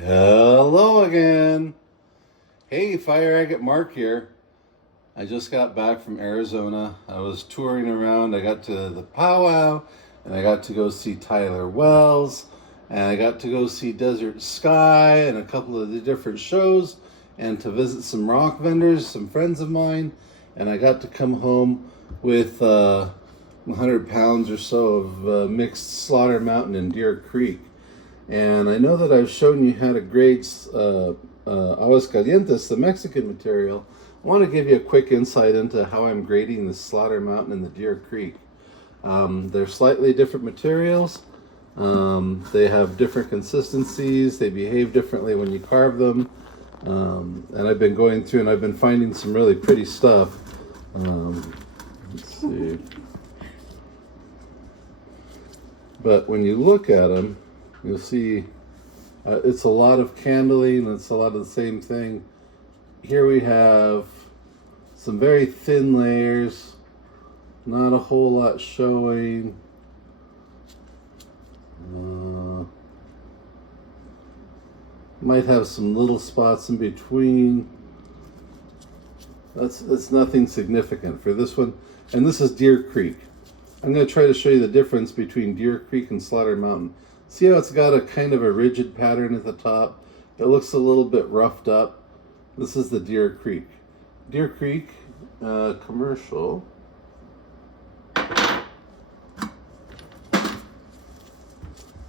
Hello again. Hey, Fire Agate Mark here. I just got back from Arizona. I was touring around. I got to the powwow and I got to go see Tyler Wells and I got to go see Desert Sky and a couple of the different shows and to visit some rock vendors, some friends of mine, and I got to come home with 100 pounds or so of mixed Slaughter Mountain and Deer Creek. And I know that I've shown you how to grade Aguascalientes, the Mexican material. I want to give you a quick insight into how I'm grading the Slaughter Mountain and the Deer Creek. They're slightly different materials. They have different consistencies. They behave differently when you carve them. And I've been going through and I've been finding some really pretty stuff. Let's see. But when you look at them, you'll see it's a lot of candling, it's a lot of the same thing. Here we have some very thin layers, not a whole lot showing. Might have some little spots in between. That's nothing significant for this one. And this is Deer Creek. I'm going to try to show you the difference between Deer Creek and Slaughter Mountain. See how it's got a kind of a rigid pattern at the top? It looks a little bit roughed up. This is the Deer Creek. Deer Creek commercial.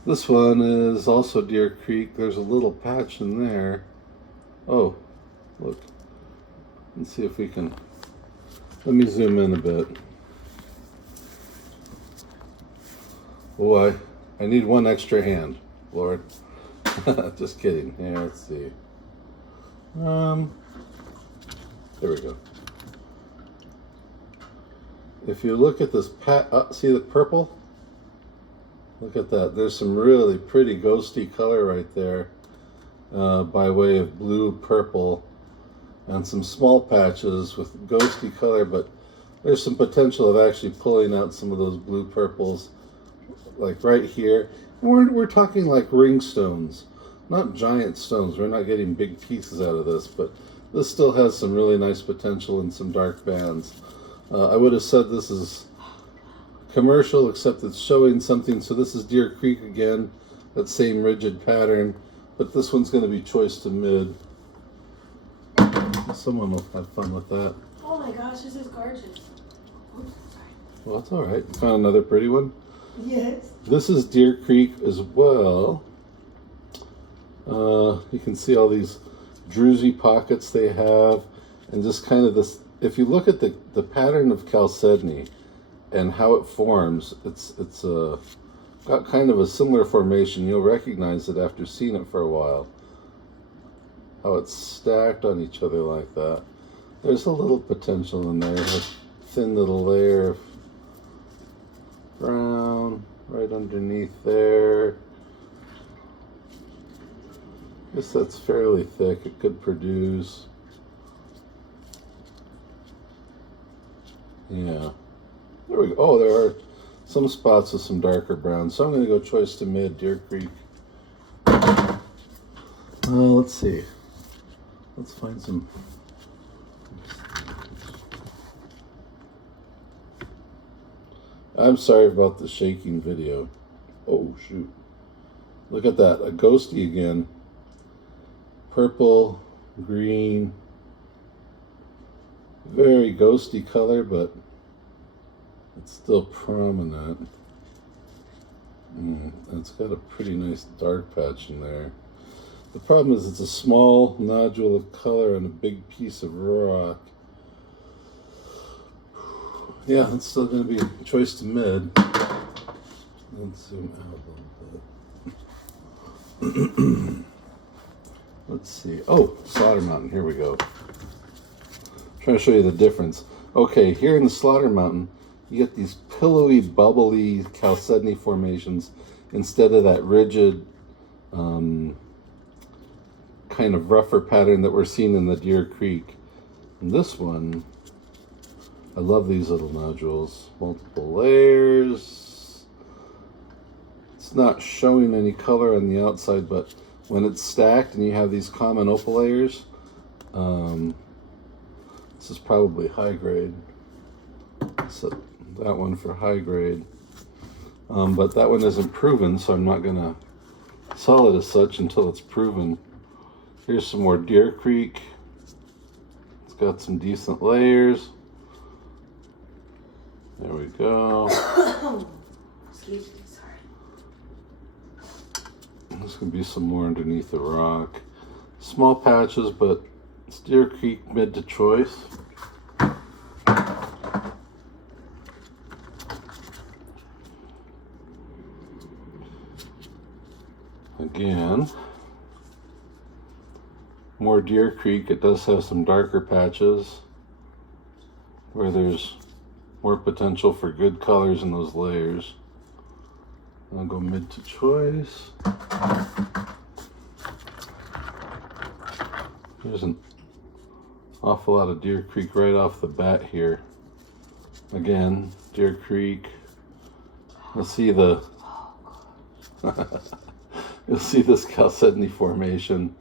This one is also Deer Creek. There's a little patch in there. Oh, look. Let's see if we can. Let me zoom in a bit. Oh, I need one extra hand, Lord. Just kidding. Yeah, let's see. There we go. If you look at this see the purple? Look at that. There's some really pretty ghosty color right there by way of blue, purple, and some small patches with ghosty color, but there's some potential of actually pulling out some of those blue purples, like right here. We're talking like ring stones, not giant stones. We're not getting big pieces out of this, but this still has some really nice potential and some dark bands. I would have said this is commercial, except it's showing something. So this is Deer Creek again, that same rigid pattern, but this one's going to be choice to mid. Someone will have fun with that. Oh my gosh, this is gorgeous. Oops, sorry. Well, it's all right. Found another pretty one. Yes. This is Deer Creek as well. You can see all these druzy pockets they have, and just kind of this. If you look at the pattern of chalcedony and how it forms, it's got kind of a similar formation. You'll recognize it after seeing it for a while. How it's stacked on each other like that. There's a little potential in there. A thin little layer of brown right underneath there. I guess that's fairly thick. It could produce. Yeah. There we go. Oh, there are some spots with some darker brown. So I'm going to go choice to mid, Deer Creek. Let's see. Let's find some. I'm sorry about the shaking video. Oh, shoot. Look at that. A ghosty again. Purple, green. Very ghosty color, but it's still prominent. It's got a pretty nice dark patch in there. The problem is it's a small nodule of color and a big piece of rock. Yeah, it's still going to be choice to mid. Let's zoom out a little bit. Let's see. Oh, Slaughter Mountain. Here we go. Trying to show you the difference. Okay, here in the Slaughter Mountain, you get these pillowy, bubbly chalcedony formations instead of that rigid, kind of rougher pattern that we're seeing in the Deer Creek. And this one, I love these little nodules. Multiple layers. It's not showing any color on the outside, but when it's stacked and you have these common opal layers, this is probably high grade. So that one for high grade. But that one isn't proven, so I'm not gonna sell it as such until it's proven. Here's some more Deer Creek. It's got some decent layers. There we go. Excuse me, sorry. There's gonna be some more underneath the rock. Small patches, but it's Deer Creek mid to choice. Again, more Deer Creek. It does have some darker patches where there's more potential for good colors in those layers. I'll go mid to choice. There's an awful lot of Deer Creek right off the bat here. Again, Deer Creek. You'll see the you'll see this chalcedony formation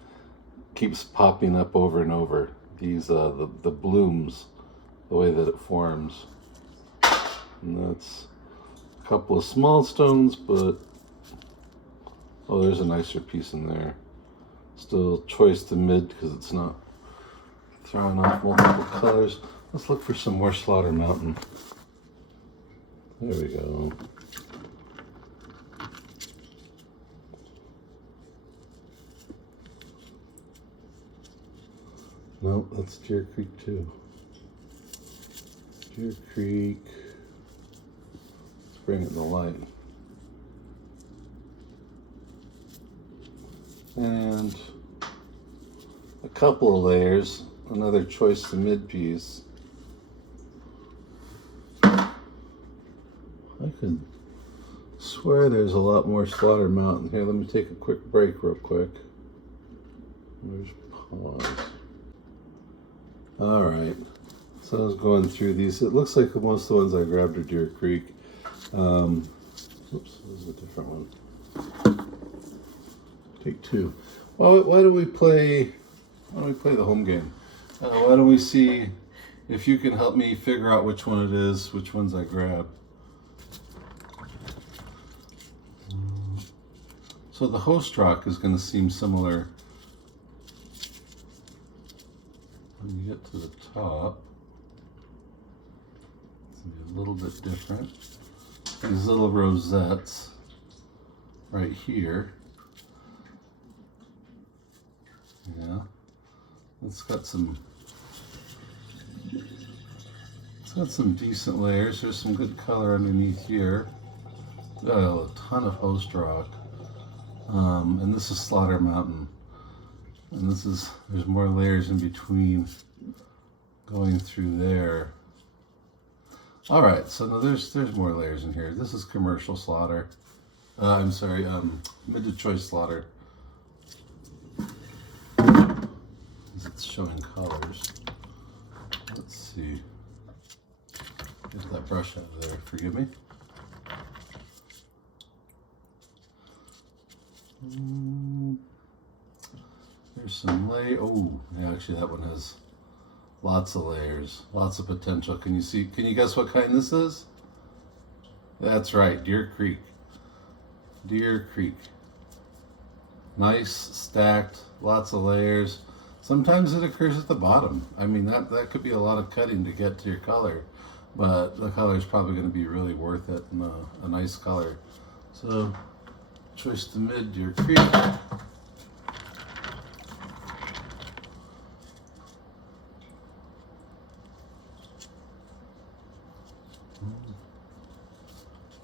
keeps popping up over and over. These the blooms, the way that it forms. And that's a couple of small stones, but oh, there's a nicer piece in there. Still choice to mid because it's not throwing off multiple colors. Let's look for some more Slaughter Mountain. There we go. Nope, that's Deer Creek too. Deer Creek. Let's bring it in the light. And a couple of layers, another choice to mid piece. I could swear there's a lot more Slaughter Mountain here. Let me take a quick break real quick. There's pause. All right, so I was going through these. It looks like most of the ones I grabbed are Deer Creek. Oops, this is a different one. Take two. Well, why don't we play the home game? Why don't we see if you can help me figure out which one it is, which ones I grab. So the host rock is going to seem similar when you get to the top. It's going to be a little bit different. These little rosettes right here. Yeah, it's got some decent layers. There's some good color underneath here. Got a ton of host rock. And this is Slaughter Mountain. And there's more layers in between going through there. All right, so now there's more layers in here. This is commercial slaughter. I'm sorry, mid to choice slaughter. It's showing colors. Let's see. Get that brush out of there. Forgive me. There's some oh, yeah, actually that one has lots of layers, lots of potential. Can you guess what kind this is? That's right, Deer Creek. Deer Creek. Nice, stacked, lots of layers. Sometimes it occurs at the bottom. I mean, that could be a lot of cutting to get to your color, but the color is probably going to be really worth it and a nice color. So, choice to mid, Deer Creek.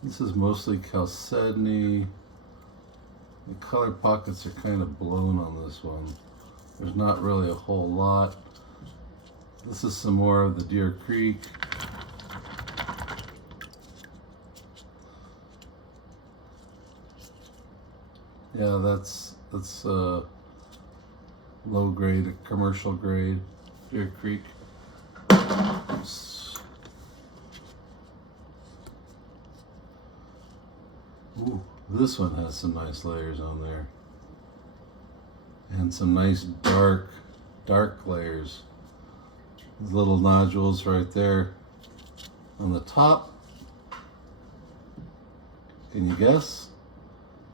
This is mostly chalcedony. The color pockets are kind of blown on this one. There's not really a whole lot. This is some more of the Deer Creek. Yeah, that's low grade, commercial grade, Deer Creek. Oops. Ooh, this one has some nice layers on there. And some nice dark layers. Little nodules right there on the top. Can you guess?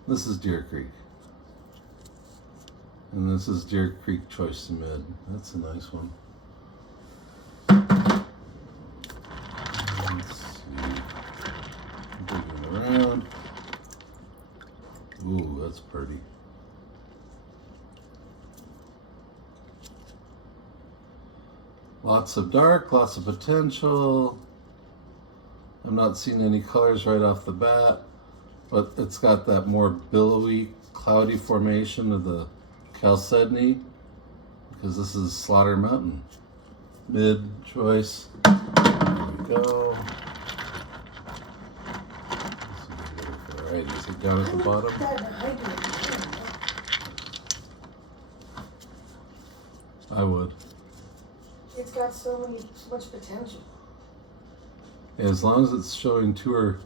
This is Deer Creek. And this is Deer Creek Choice to Mid. That's a nice one. Let's see. Digging around. Ooh, that's pretty. Lots of dark, lots of potential. I'm not seeing any colors right off the bat, but it's got that more billowy, cloudy formation of the chalcedony, because this is Slaughter Mountain. Mid choice. There we go. All right, is it down at the bottom? I would. It's got so much potential. Yeah, as long as it's showing two or.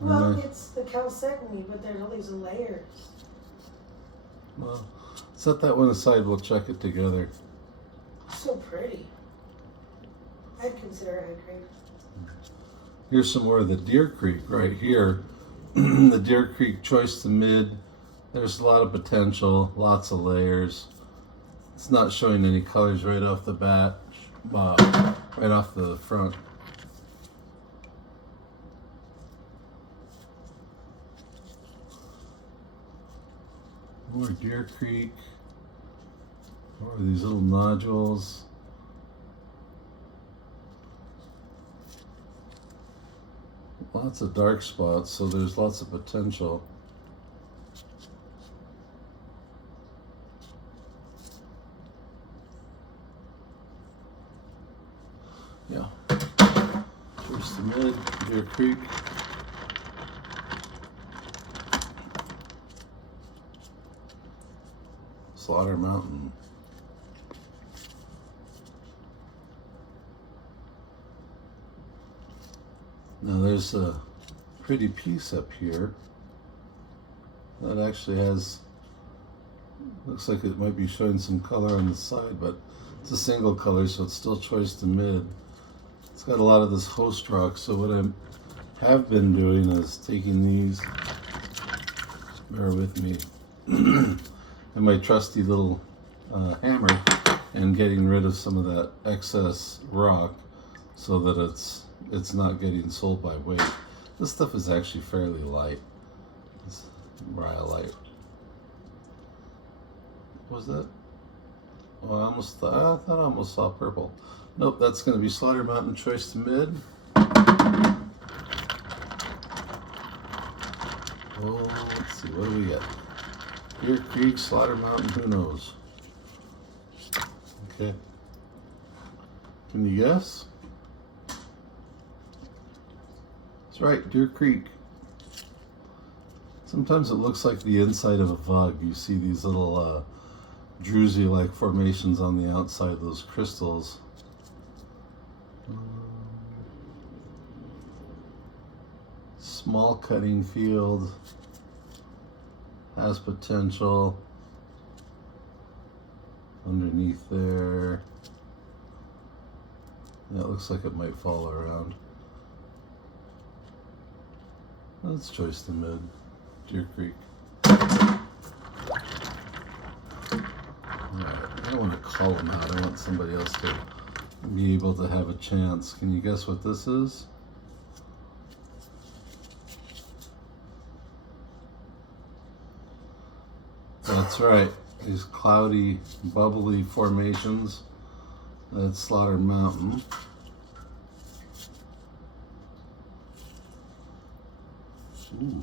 Well, it's the chalcedony, but there's all these layers. Well, set that one aside. We'll check it together. So pretty. I'd consider it Agate. Here's some more of the Deer Creek right here. The Deer Creek Choice to Mid. There's a lot of potential, lots of layers. It's not showing any colors right off the bat, right off the front. More Deer Creek. More of these little nodules. Lots of dark spots, so there's lots of potential. Yeah. Choice to Mid, Deer Creek. Slaughter Mountain. Now there's a pretty piece up here that actually has, looks like it might be showing some color on the side, but it's a single color, so it's still Choice to Mid. It's got a lot of this host rock, so what I have been doing is taking these, bear with me, and my trusty little hammer, and getting rid of some of that excess rock so that it's not getting sold by weight. This stuff is actually fairly light. It's Mariah light. What was that? Oh, I thought I almost saw purple. Nope, that's going to be Slaughter Mountain Choice to Mid. Oh, let's see, what do we got? Deer Creek, Slaughter Mountain, who knows? Okay. Can you guess? That's right, Deer Creek. Sometimes it looks like the inside of a vug. You see these little druzy-like formations on the outside of those crystals. Small cutting field. Has potential. Underneath there. Yeah, it looks like it might fall around. That's Choice to Mid. Deer Creek. Alright, I don't want to call them out. I want somebody else to be able to have a chance. Can you guess what this is? That's right. These cloudy, bubbly formations. That's Slaughter Mountain. Ooh.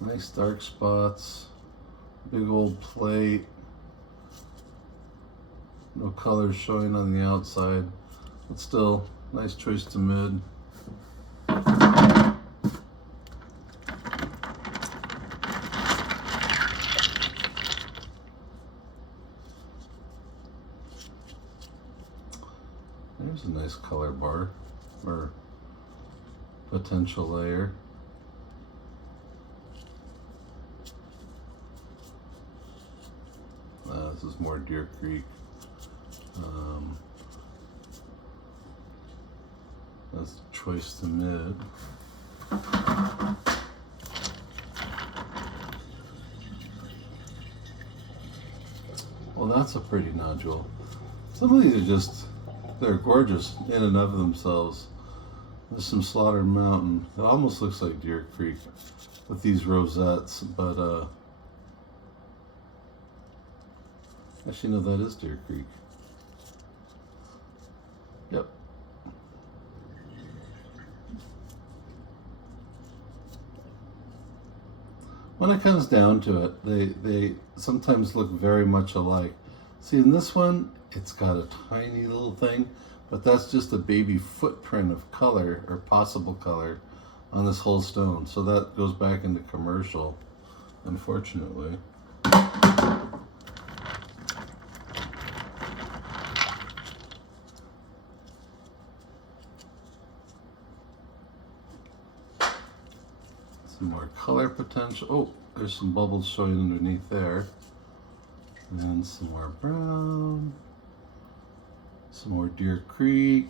Nice dark spots. Big old plate. No colors showing on the outside. But still, nice Choice to Mid. There's a nice color bar, or potential layer. This is more Deer Creek. That's choice to mid. Well, that's a pretty nodule. Some of these are just, they're gorgeous in and of themselves. There's some Slaughter Mountain. It almost looks like Deer Creek with these rosettes, but actually no, that is Deer Creek. Yep. When it comes down to it, they sometimes look very much alike. See, in this one, it's got a tiny little thing, but that's just a baby footprint of color, or possible color, on this whole stone. So that goes back into commercial, unfortunately. More color potential. Oh, there's some bubbles showing underneath there. And some more brown. Some more Deer Creek.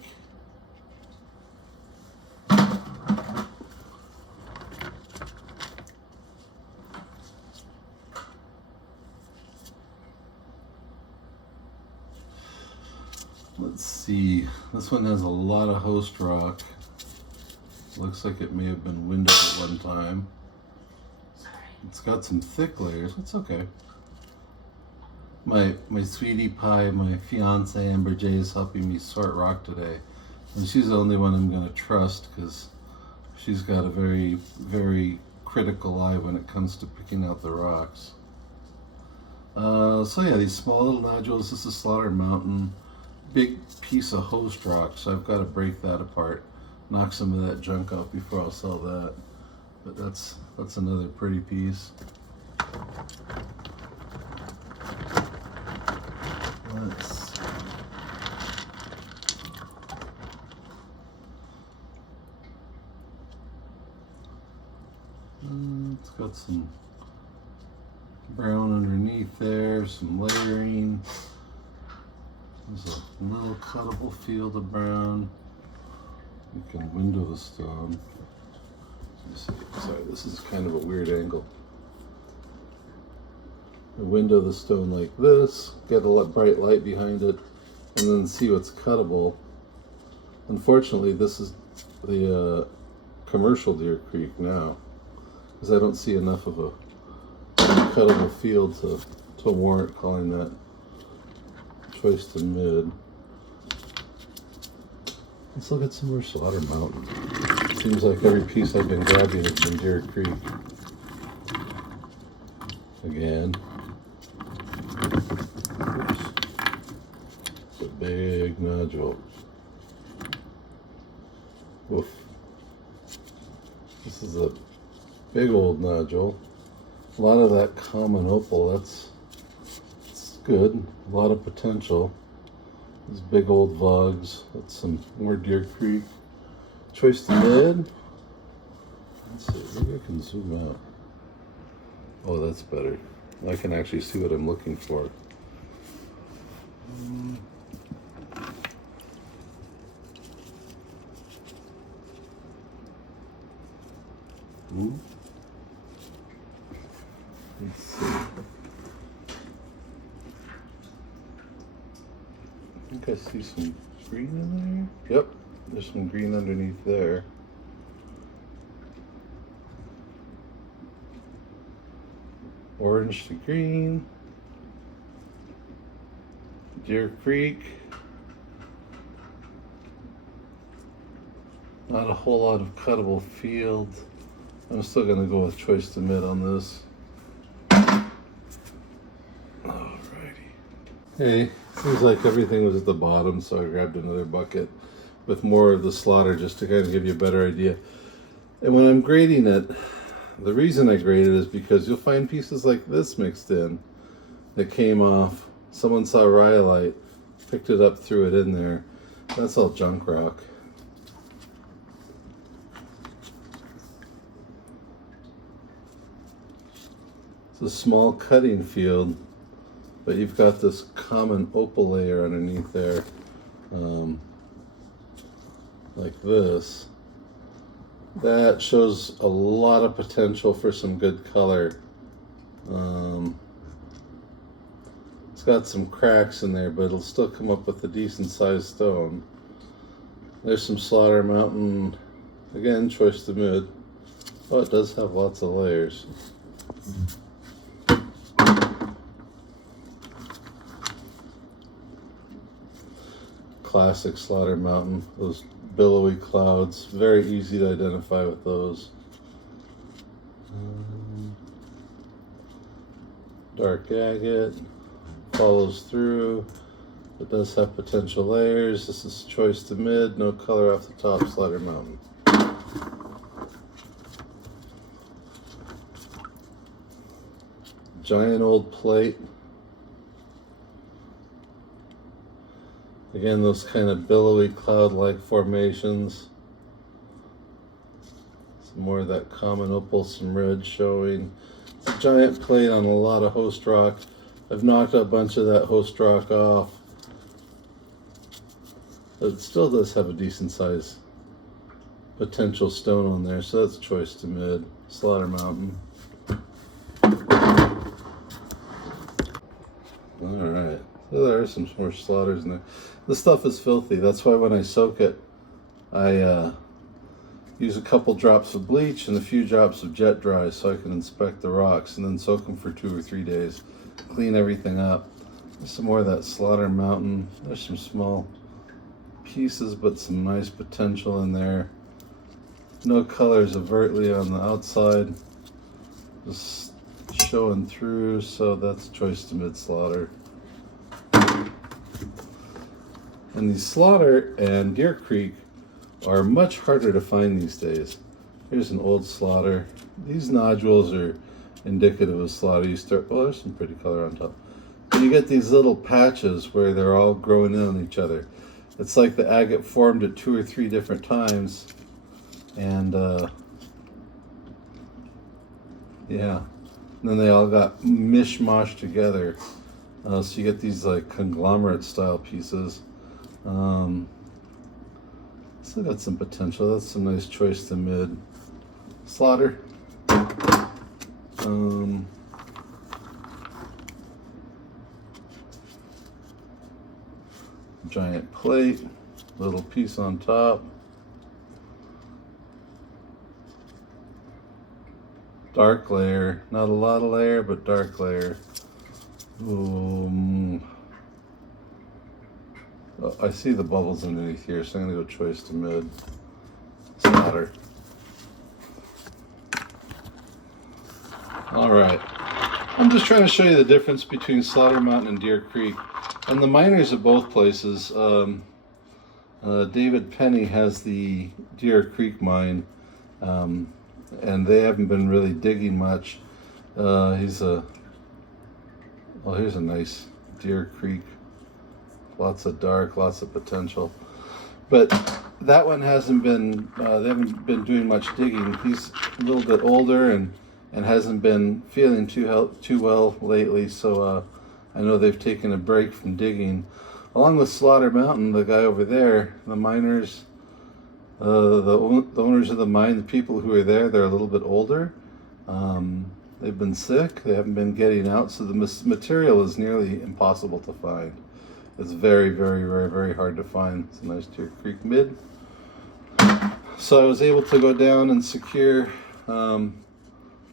Let's see. This one has a lot of host rock. Looks like it may have been windowed at one time. Sorry. It's got some thick layers. It's okay. My sweetie pie, my fiance Amber J, is helping me sort rock today, and she's the only one I'm going to trust because she's got a very, very critical eye when it comes to picking out the rocks. So yeah, these small little nodules. This is Slaughter Mountain, big piece of host rock. So I've got to break that apart. Knock some of that junk out before I'll sell that. But that's another pretty piece. Let's see. It's got some brown underneath there, some layering. There's a little cuttable field of brown. You can window the stone. Let's see. Sorry, this is kind of a weird angle. You window the stone like this, get a bright light behind it, and then see what's cuttable. Unfortunately, this is the commercial Deer Creek now, because I don't see enough of a cuttable field to warrant calling that choice to mid. Let's look at some more Slaughter Mountain. Seems like every piece I've been grabbing has been Deer Creek. Again. Oops. It's a big nodule. Oof. This is a big old nodule. A lot of that common opal, that's good. A lot of potential. These big old vugs. That's some more Deer Creek. Choice to mid. Let's see, maybe I can zoom out. Oh, that's better. I can actually see what I'm looking for. Ooh. Let's see. I think I see some green in there. Yep, there's some green underneath there. Orange to green. Deer Creek. Not a whole lot of cuttable field. I'm still gonna go with choice to mid on this. Alrighty. Hey, seems like everything was at the bottom, so I grabbed another bucket with more of the slaughter just to kind of give you a better idea. And when I'm grading it, the reason I grade it is because you'll find pieces like this mixed in that came off. Someone saw rhyolite, picked it up, threw it in there. That's all junk rock. It's a small cutting field but you've got this common opal layer underneath there, like this. That shows a lot of potential for some good color. It's got some cracks in there, but it'll still come up with a decent sized stone. There's some Slaughter Mountain, again, choice to mid. Oh, it does have lots of layers. Classic Slaughter Mountain, those billowy clouds, very easy to identify with those. Dark agate, follows through. It does have potential layers. This is choice to mid, no color off the top, Slaughter Mountain. Giant old plate. Again, those kind of billowy cloud-like formations. Some more of that common opal, some red showing. It's a giant plate on a lot of host rock. I've knocked a bunch of that host rock off. But it still does have a decent size potential stone on there, so that's choice to mid. Slaughter Mountain. Alright, so there are some more slaughters in there. This stuff is filthy. That's why when I soak it, I use a couple drops of bleach and a few drops of jet dry so I can inspect the rocks, and then soak them for 2 or 3 days. Clean everything up. There's some more of that Slaughter Mountain. There's some small pieces, but some nice potential in there. No colors overtly on the outside. Just showing through, so that's choice to mid Slaughter. And these Slaughter and Deer Creek are much harder to find these days. Here's an old Slaughter. These nodules are indicative of Slaughter. You start, oh, there's some pretty color on top. And you get these little patches where they're all growing in on each other. It's like the agate formed at 2 or 3 different times. And yeah. And then they all got mishmashed together. So you get these like conglomerate style pieces. Still got some potential. That's some nice choice to mid. Slaughter. Giant plate, little piece on top. Dark layer, not a lot of layer, but dark layer. Oh, I see the bubbles underneath here, so I'm gonna go choice to mid. Slaughter. All right. I'm just trying to show you the difference between Slaughter Mountain and Deer Creek. And the miners at both places, David Penny has the Deer Creek mine, and they haven't been really digging much. Here's a nice Deer Creek. Lots of dark, lots of potential. But that one hasn't been, they haven't been doing much digging. He's a little bit older and hasn't been feeling too well lately, so I know they've taken a break from digging. Along with Slaughter Mountain, the guy over there, the miners, the owners of the mine, the people who are there, they're a little bit older. They've been sick, they haven't been getting out, so the material is nearly impossible to find. It's very, very, very, very hard to find. It's a nice Deer Creek mid. So I was able to go down and secure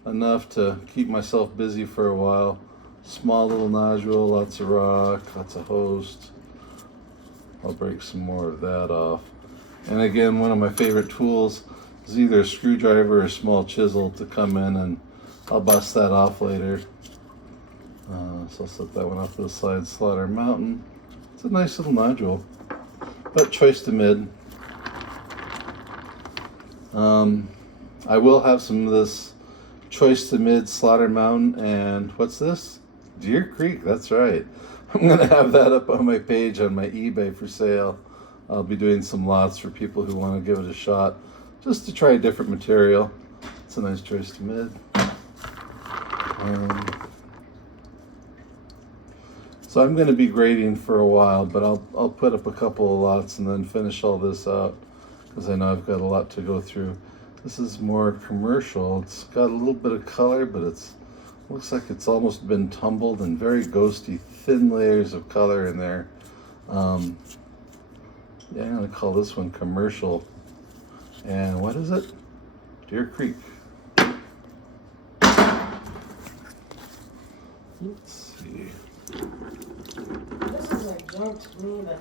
enough to keep myself busy for a while. Small little nodule, lots of rock, lots of host. I'll break some more of that off. And again, one of my favorite tools is either a screwdriver or a small chisel to come in, and I'll bust that off later. So I'll set that one off to the side. Slaughter Mountain. It's a nice little nodule, but choice to mid. I will have some of this choice to mid Slaughter Mountain, and what's this? Deer Creek, that's right. I'm gonna have that up on my page on my eBay for sale. I'll be doing some lots for people who want to give it a shot, just to try a different material. It's a nice choice to mid. So I'm going to be grading for a while, but I'll put up a couple of lots and then finish all this out because I know I've got a lot to go through. This is more commercial. It's got a little bit of color, but looks like it's almost been tumbled and very ghosty, thin layers of color in there. Yeah, I'm going to call this one commercial. And what is it? Deer Creek. Let's see. This is like junk to me, but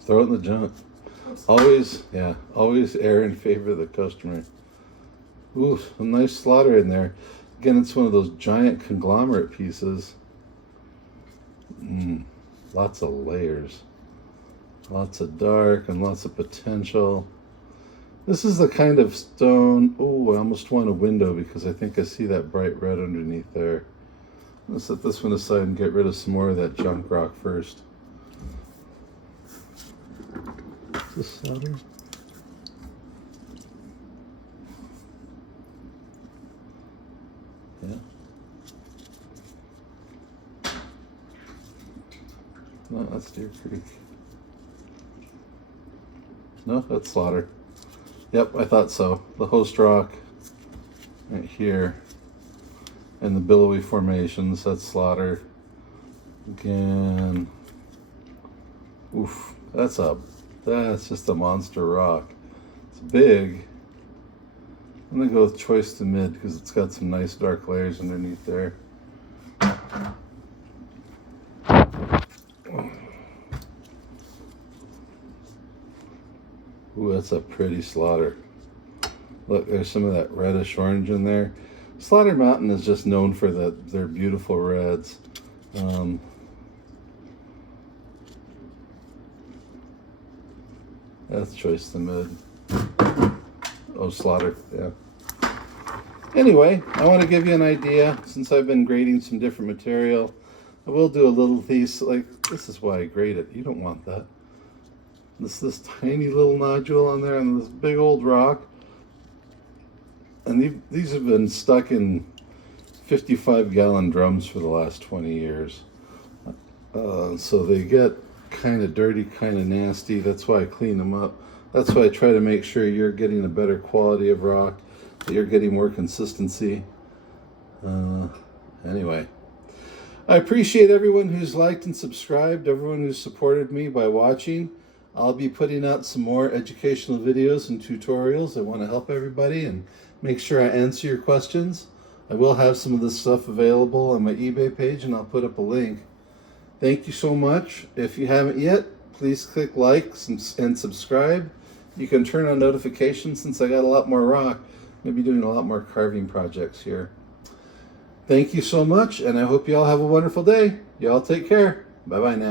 Throw it in the junk. Always err in favor of the customer. Ooh, a nice slaughter in there. Again, it's one of those giant conglomerate pieces. Lots of layers. Lots of dark and lots of potential. This is the kind of stone. Oh, I almost want a window because I think I see that bright red underneath there. I'm going to set this one aside and get rid of some more of that junk rock first. Is this solder? Yeah. No, that's Deer Creek. No, that's slaughter. Yep, I thought so. The host rock right here and the billowy formations, that's slaughter. Again, oof, that's just a monster rock. It's big. I'm gonna go with choice to mid because it's got some nice dark layers underneath there. Ooh, that's a pretty slaughter. Look, there's some of that reddish orange in there. Slaughter Mountain is just known for their beautiful reds. That's choice to mid. Oh, slaughter, yeah. Anyway, I want to give you an idea, since I've been grading some different material. I will do a little piece, like, this is why I grade it. You don't want that. This tiny little nodule on there and this big old rock. And these have been stuck in 55-gallon drums for the last 20 years. So they get kind of dirty, kind of nasty. That's why I clean them up. That's why I try to make sure you're getting a better quality of rock, that you're getting more consistency. Anyway, I appreciate everyone who's liked and subscribed, everyone who's supported me by watching. I'll be putting out some more educational videos and tutorials. I want to help everybody and make sure I answer your questions. I will have some of this stuff available on my eBay page, and I'll put up a link. Thank you so much. If you haven't yet, please click like and subscribe. You can turn on notifications since I got a lot more rock. I'm going to be doing a lot more carving projects here. Thank you so much, and I hope you all have a wonderful day. You all take care. Bye-bye now.